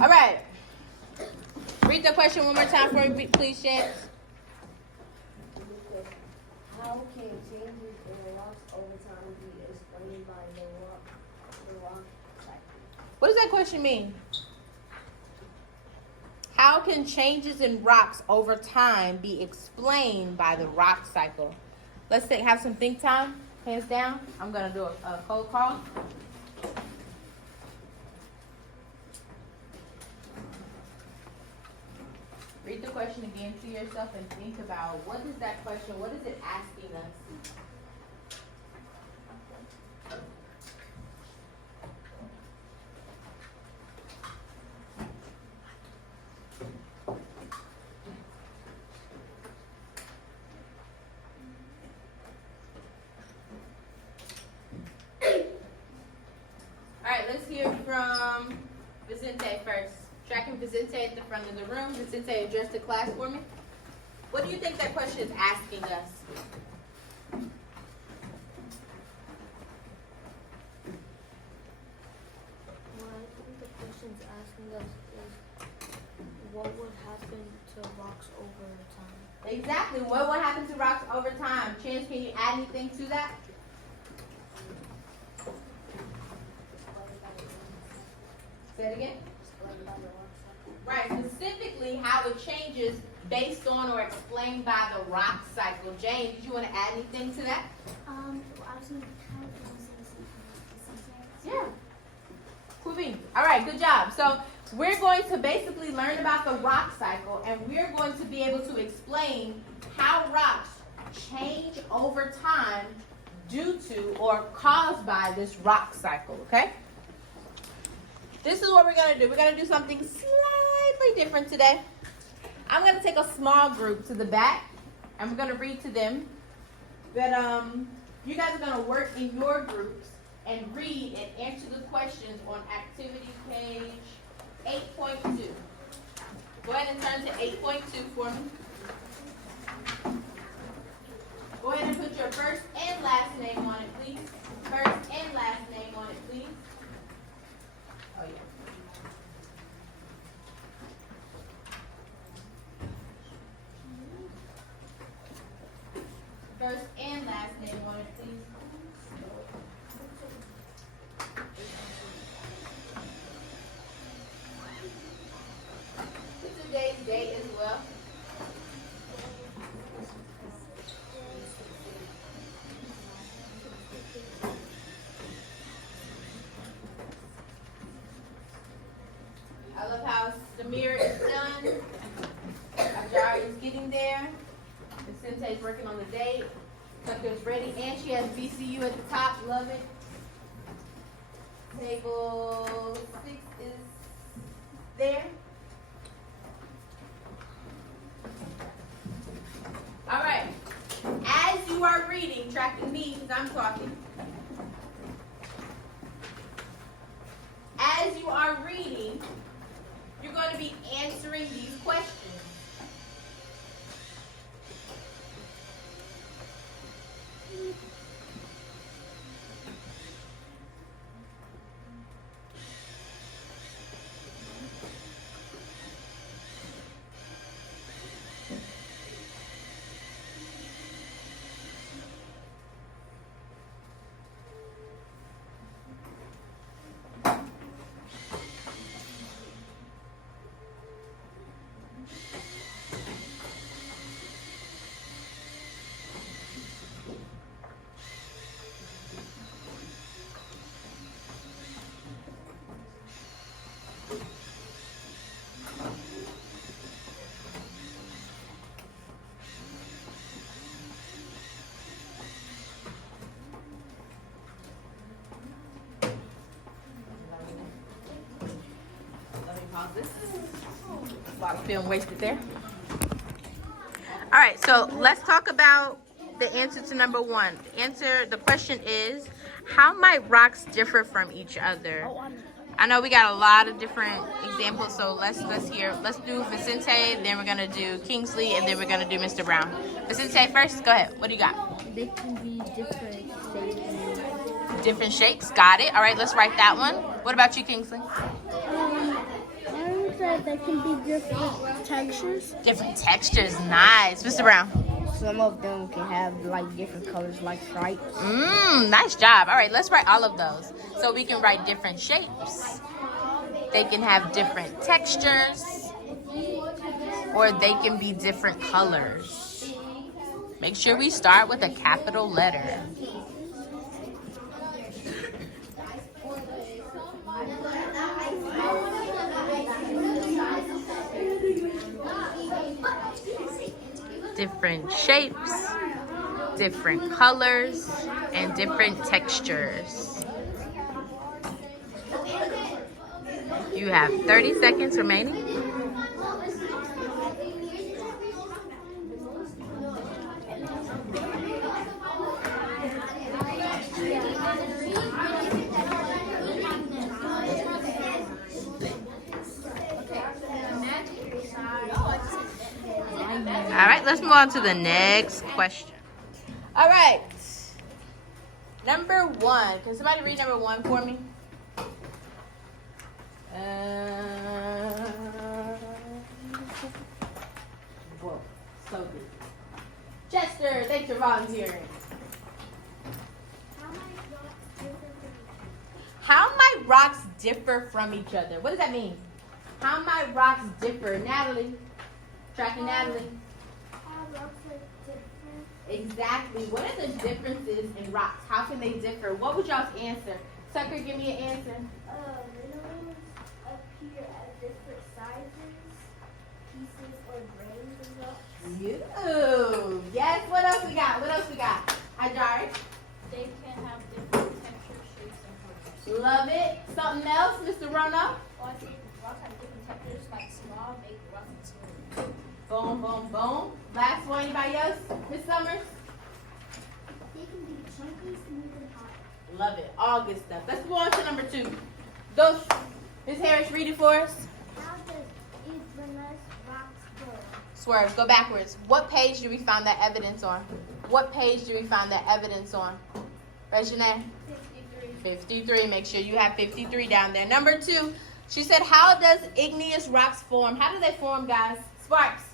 All right. Read the question one more time for me, please, Chance. How can changes in rocks over time be explained by the rock cycle? What does that question mean? How can changes in rocks over time be explained by the rock cycle? Let's have some think time. Hands down. I'm going to do a cold call. Read the question again to yourself and think about what is that question, what is it asking us? All right, let's hear from Vicente first. Tracking Vicente at the front of the room. Vicente, address the class for me. What do you think that question is asking us? Well, I think the question's asking us is what would happen to rocks over time? Exactly. What will happen to rocks over time? Chance, can you add anything to that? Say it again. Right, specifically how it changes based on or explained by the rock cycle. Jane, did you want to add anything to that? I was going to say Yeah. Cool beans. All right, good job. So we're going to basically learn about the rock cycle, and we're going to be able to explain how rocks change over time due to or caused by this rock cycle, okay? This is what we're going to do. We're going to do something slightly different today. I'm going to take a small group to the back, and we're going to read to them. But you guys are going to work in your groups and read and answer the questions on activity page 8.2. Go ahead and turn to 8.2 for me. Go ahead and put your first and last name on it, please. First and last name on it, please. Oh, yeah. First and last name on it, please. Put today's date as well. I love how Samir is done. Ajari is getting there. Vicente is working on the date. Tucker is ready. And she has BCU at the top. Love it. Table 6 is there. All right. As you are reading, tracking me because I'm talking. As you are reading, you're going to be answering these questions. A lot of film wasted there. All right, so let's talk about the answer to number 1. The question is, how might rocks differ from each other? I know we got a lot of different examples, so let's hear. Let's do Vicente, then we're gonna do Kingsley, and then we're gonna do Mr. Brown. Vicente first, go ahead. What do you got? They can be different shapes. Different shapes, got it. All right, let's write that one. What about you, Kingsley? I that there can be different textures. Different textures, nice. Mr. Brown. Some of them can have like different colors, like stripes. Nice job. All right, let's write all of those. So we can write different shapes. They can have different textures, or they can be different colors. Make sure we start with a capital letter. Different shapes, different colors, and different textures. You have 30 seconds remaining. All right, let's move on to the next question. All right. Number 1. Can somebody read number 1 for me? Whoa, so good. Chester, thanks for volunteering. How might rocks differ from each other? What does that mean? How might rocks differ? Natalie? Tracking Natalie? Exactly. What are the differences in rocks? How can they differ? What would y'all's answer? Tucker, give me an answer. Minerals appear at different sizes, pieces, or grains of rocks. You. Yes. What else we got? What else we got? Hi, Jari. They can have different textures, shapes, and colors. Love it. Something else, Mr. Rono? Well, I think rocks have different textures, like small, big rocks, and small. Boom, boom, boom. Last one. Anybody else? Miss Summers? They can be chunky, smooth, and hot. Love it. All good stuff. Let's go on to number 2. Go. Ms. Harris, read it for us. How does igneous rocks form? Swerve. Go backwards. What page do we find that evidence on? What page do we find that evidence on? Raise your name. 53. 53. Make sure you have 53 down there. Number 2. She said, how does igneous rocks form? How do they form, guys? Sparks.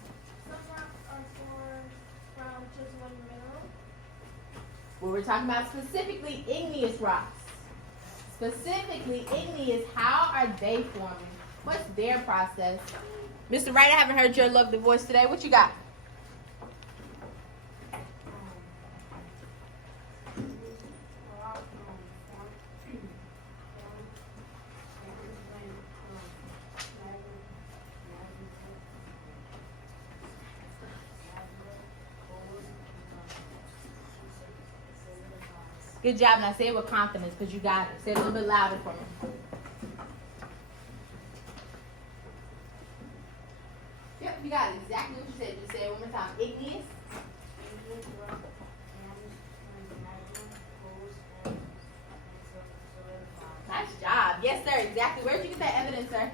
Some rocks are formed from just one mineral. Well, we're talking about specifically igneous rocks. Specifically igneous, how are they forming? What's their process? Mr. Wright, I haven't heard your lovely voice today. What you got? Good job. Now say it with confidence because you got it. Say it a little bit louder for me. Yep, you got it. Exactly what you said. Just say it one more time. Igneous. Nice job. Yes, sir. Exactly. Where did you get that evidence, sir?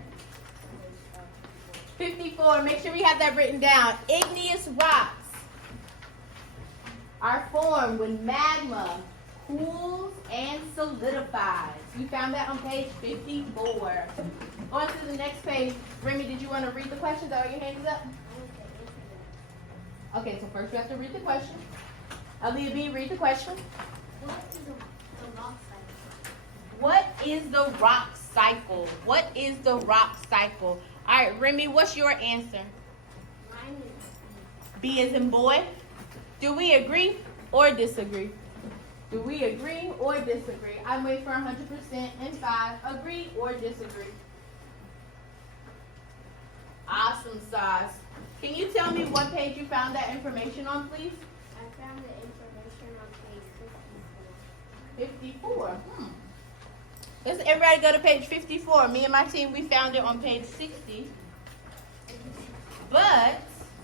54. Make sure we have that written down. Igneous rocks are formed when magma cools and solidifies. We found that on page 54. On to the next page. Remy, did you want to read the questions? Are your hands up? Okay, so first we have to read the question. Aaliyah B, read the question. What is the rock cycle? What is the rock cycle? What is the rock cycle? All right, Remy, what's your answer? Mine is B as in boy. Do we agree or disagree? Do we agree or disagree? I'm waiting for 100% and 5. Agree or disagree? Awesome sauce. Can you tell me what page you found that information on, please? I found the information on page 54. Let's everybody go to page 54. Me and my team, we found it on page 60. But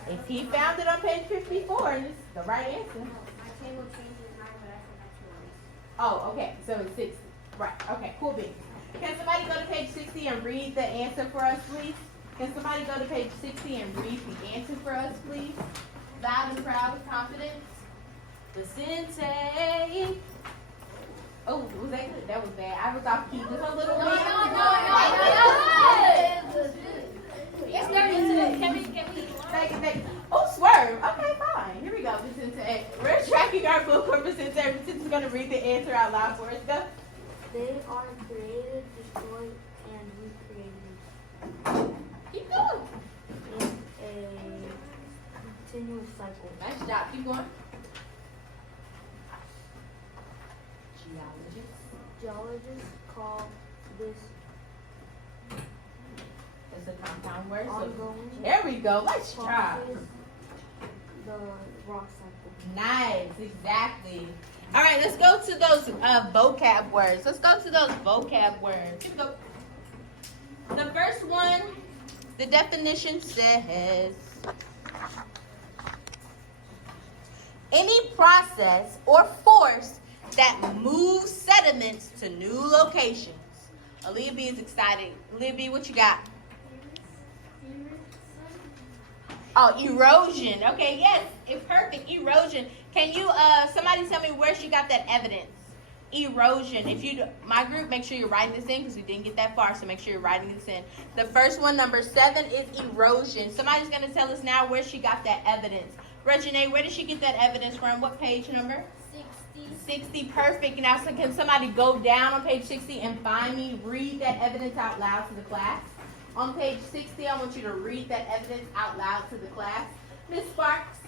if he found it on page 54, it's the right answer. My table changes mine, but I forgot to erase. Oh, okay. So it's 60. Right. Okay, cool beans. Can somebody go to page 60 and read the answer for us, please? Can somebody go to page 60 and read the answer for us, please? Loud and proud with confidence. Vicente. Oh, was that good? That was bad. I was off key just a little bit. services going to read the answer out loud for us. Go. They are created, destroyed, and recreated Keep going. in a continuous cycle. Nice job. Keep going. Geologist. Geologists call this It's a compound word. So ongoing there we go. Nice job. process, the rock cycle. Nice. Exactly. All right. Let's go to those vocab words. Let's go to those vocab words. Here we go. The first one, the definition says, any process or force that moves sediments to new locations. Aaliyah B is excited. Aaliyah B, what you got? Oh, erosion. Okay, yes, it's perfect. Erosion. Can you, somebody tell me where she got that evidence? Erosion. If you, my group, make sure you're writing this in because we didn't get that far, so make sure you're writing this in. The first one, number 7, is erosion. Somebody's going to tell us now where she got that evidence. Reginae, where did she get that evidence from? What page number? 60. Perfect. Now, so can somebody go down on page 60 and find me, read that evidence out loud to the class? On page 60, I want you to read that evidence out loud to the class. Miss Sparks.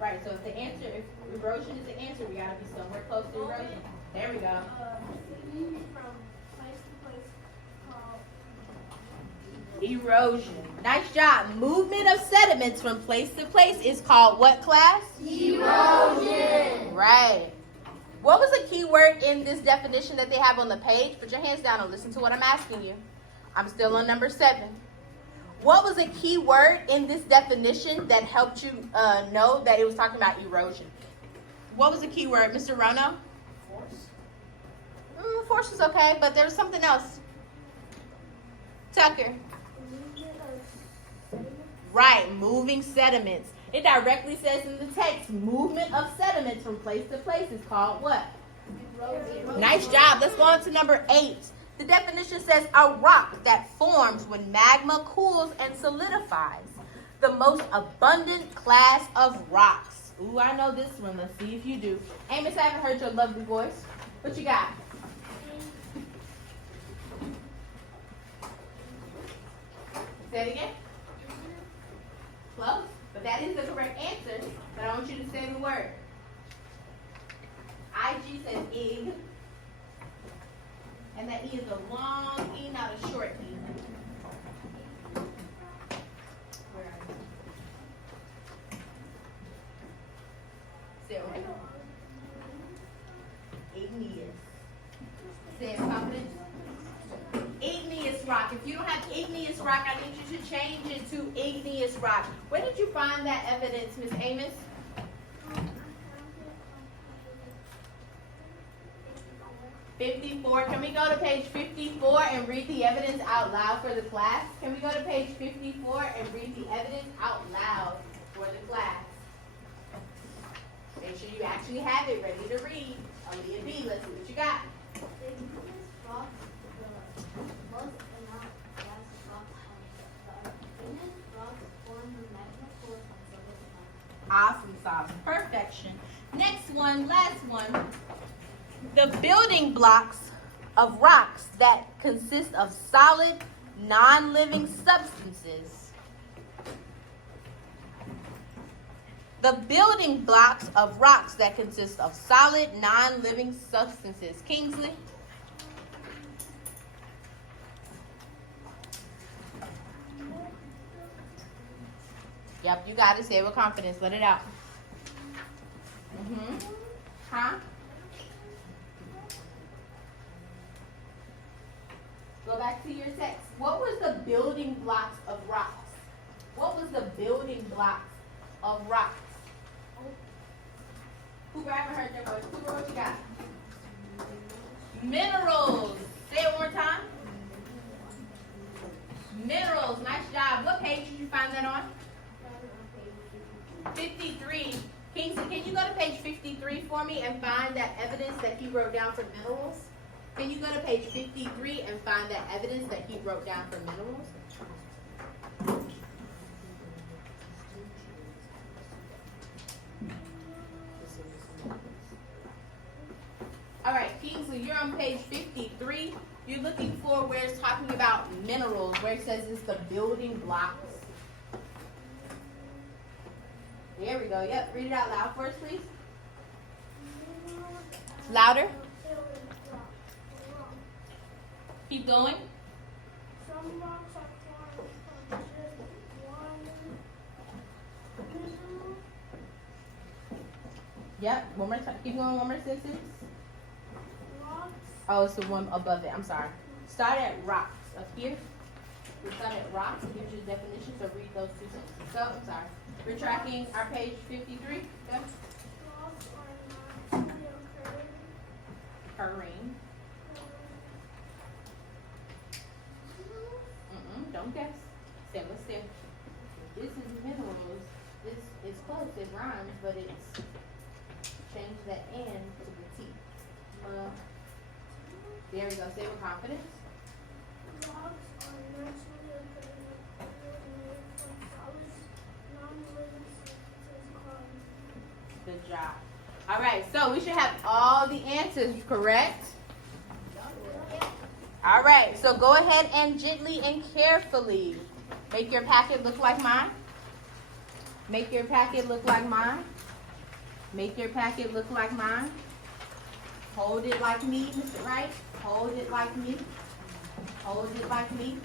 Right, so if the answer, if erosion is the answer, we gotta be somewhere close to erosion. There we go. Erosion. Nice job. Movement of sediments from place to place is called what, class? Erosion. Right. What was the key word in this definition that they have on the page? Put your hands down and listen to what I'm asking you. I'm still on number 7. What was a key word in this definition that helped you know that it was talking about erosion? What was the key word, Mr. Rono? Force. Force is okay, but there was something else. Tucker. Right, moving sediments. It directly says in the text, movement of sediments from place to place is called what? Erosion. Nice job. Let's go on to number 8. The definition says a rock that forms when magma cools and solidifies. The most abundant class of rocks. Ooh, I know this one. Let's see if you do. Amos, I haven't heard your lovely voice. What you got? Say it again. Close. But that is the correct answer. But I want you to say the word. IG says ig. And that E is a long E, not a short E. Where are you? Say it right. Igneous. Say it confident. Igneous rock. If you don't have igneous rock, I need you to change it to igneous rock. Where did you find that evidence, Miss Amos? (54). Can we go to page 54 and read the evidence out loud for the class? Can we go to page 54 and read the evidence out loud for the class? Make sure you actually have it ready to read. Aaliyah B, let's see what you got. Awesome sauce. Perfection. Next one, last one. The building blocks of rocks that consist of solid, non-living substances. The building blocks of rocks that consist of solid, non-living substances. Kingsley? Yep, you got to say it with confidence. Let it out. Huh? Go back to your text. What was the building blocks of rocks? What was the building blocks of rocks? Cooper, I haven't heard your voice. Cooper, what you got? Minerals. Say it one more time. Minerals. Nice job. What page did you find that on? 53. Kingsley, can you go to page 53 for me and find that evidence that he wrote down for minerals? Can you go to page 53 and find that evidence that he wrote down for minerals? page 53, you're looking for where it's talking about minerals, where it says it's the building blocks. There we go. Yep. Read it out loud for us, please. Louder. Keep going. Some rocks are formed from just one mineral. Yep. One more time. Keep going. One more sentence. Rocks. Oh, it's the one above it. I'm sorry. Start at rocks. Up here. We start at rocks. It gives you the definition. So read those two sentences. So I'm sorry. We're tracking our page 53. Okay. Rocks are naturally Occurring. Don't guess. Step by step. This is minerals. This is close. It rhymes, but it's change that N to the T. There we go. Say with confidence. Rocks are naturally occurring made from solids, non-living substances called. Good job. All right. So we should have all the answers correct. All right, so go ahead and gently and carefully make your packet look like mine. Make your packet look like mine. Make your packet look like mine. Hold it like me, Mr. Wright. Hold it like me. Hold it like me.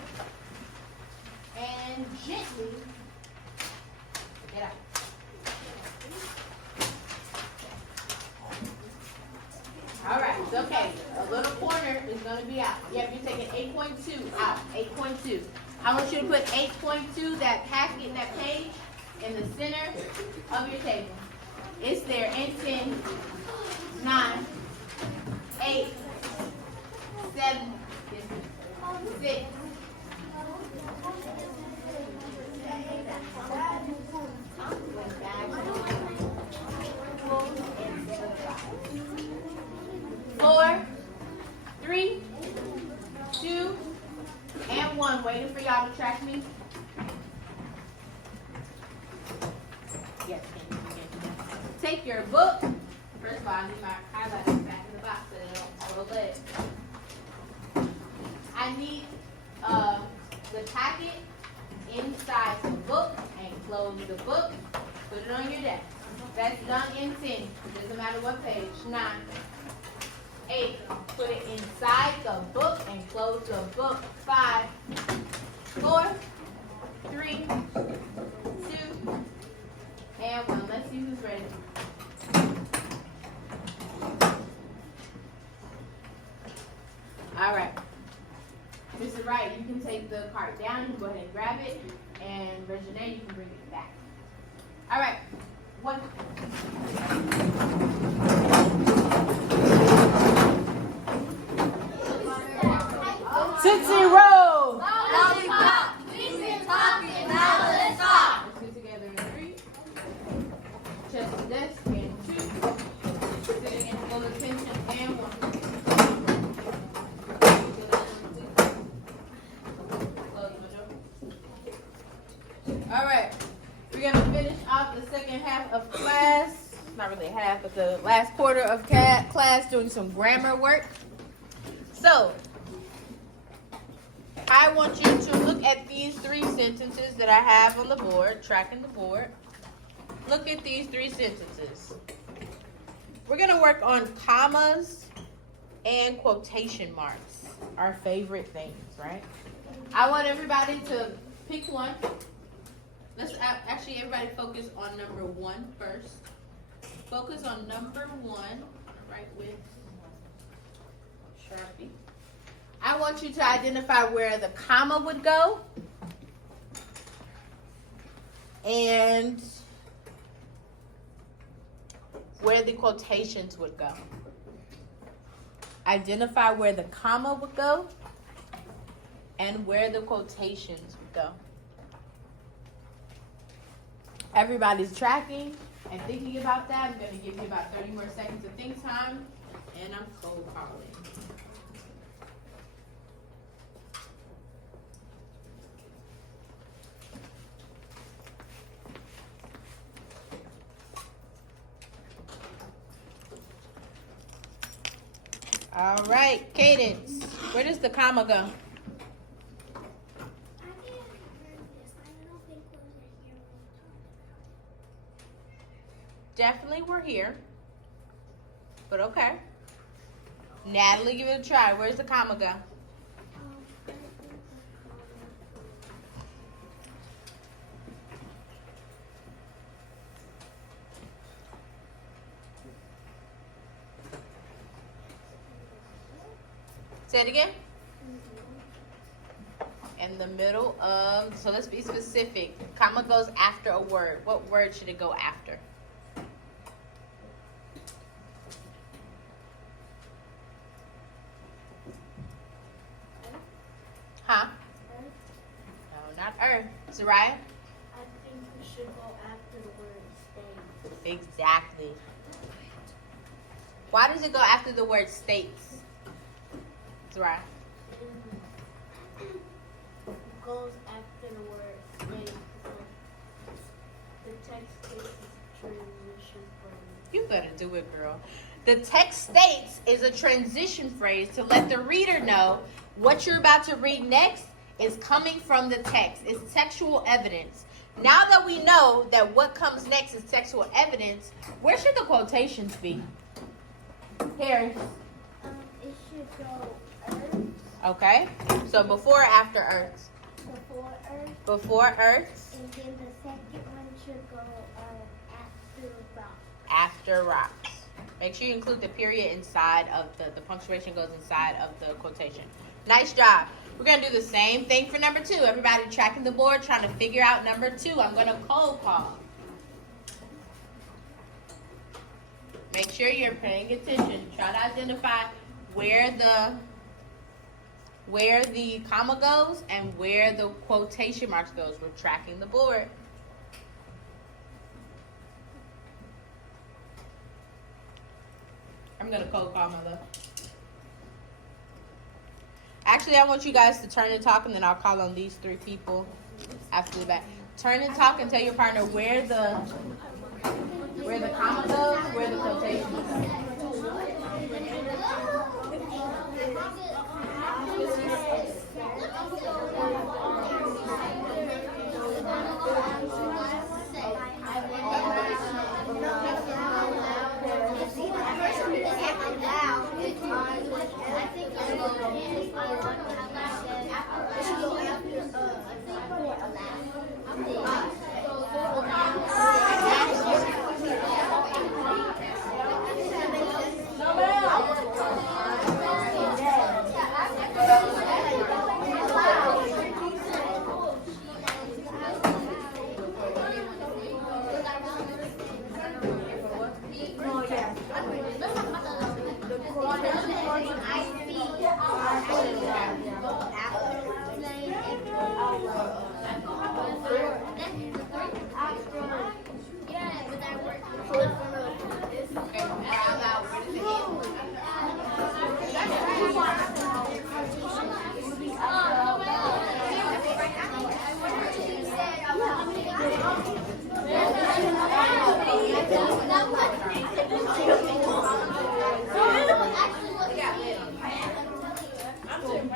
And gently get out. All right, it's okay. A little corner is going to be out. Yep, you're taking 8.2 out. 8.2. I want you to put 8.2, that packet, that page, in the center of your table. It's there in 10, 9, 8, 7, 6. Four, 3, 2, and 1. Waiting for y'all to track me. Yes, take your book. First of all, I need my highlighters back in the box so they don't roll it. I need the packet inside the book and close the book. Put it on your desk. That's done in 10. Doesn't matter what page. 9. 8. Put it inside the book and close the book. 5, 4, 3, 2, and 1. Let's see who's ready. All right. Mr. Wright, you can take the cart down. You can go ahead and grab it. And Regina, you can bring it back. All right. What? Tootsie Roll. Lollipop. We've been talking, now let's talk. Let's get together in 3. Chest to desk in 2. Sitting in full attention and 1. All right. We're going to finish off the second half of class. Not really half, but the last quarter of class doing some grammar work. So, I want you to look at these 3 sentences that I have on the board, tracking the board. Look at these 3 sentences. We're going to work on commas and quotation marks, our favorite things, right? I want everybody to pick one. Let's actually everybody focus on number 1 first. Focus on number 1, right with Sharpie. I want you to identify where the comma would go and where the quotations would go. Identify where the comma would go and where the quotations would go. Everybody's tracking and thinking about that. I'm going to give you about 30 more seconds of think time, and I'm cold calling. All right, Cadence. Where does the comma go? Definitely we're here. But okay. Natalie, give it a try. Where's the comma go? Say it again. In the middle of, so let's be specific. Comma goes after a word. What word should it go after? Huh? No, not earth. Soraya? I think we should go after the word state. Exactly. Why does it go after the word states? Soraya? Goes after the word state. The text states is transition phrase. You better do it, girl. The text states is a transition phrase to let the reader know what you're about to read next is coming from the text. It's textual evidence. Now that we know that what comes next is textual evidence, where should the quotations be? Harris. It should go earth. Okay. So before or after Earth? Before earth. Before Earth. And then the second one should go after rock. After rocks. Make sure you include the period inside of the punctuation goes inside of the quotation. Nice job. We're going to do the same thing for number 2. Everybody tracking the board, trying to figure out number 2. I'm going to cold call. Make sure you're paying attention. Try to identify where the comma goes and where the quotation marks goes. We're tracking the board. I'm going to cold call my love. Actually, I want you guys to turn and talk, and then I'll call on these 3 people after the back. Turn and talk and tell your partner where the comma goes, where the quotation goes.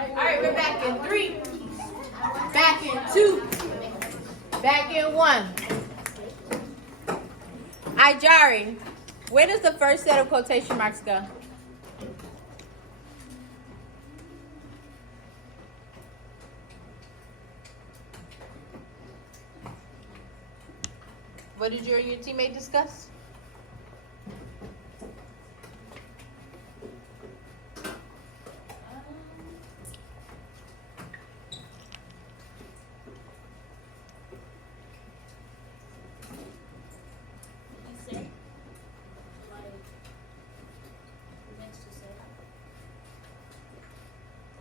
Alright, we're back in 3, back in 2, back in 1. Jari, where does the first set of quotation marks go? What did you and your teammate discuss?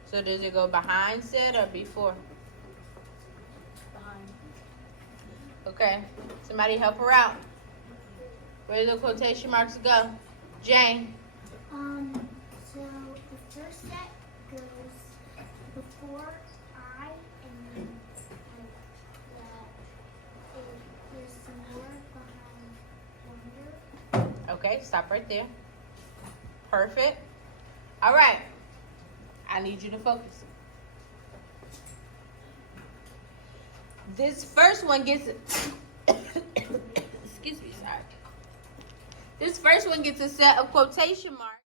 So does it go behind said or before? Behind. Okay. Somebody help her out. Where do the quotation marks go? Jane. So the first set goes before I, and then there's some more behind wonder. Okay, stop right there. Perfect. All right. I need you to focus. This first one gets excuse me, sorry. This first one gets a set of quotation marks.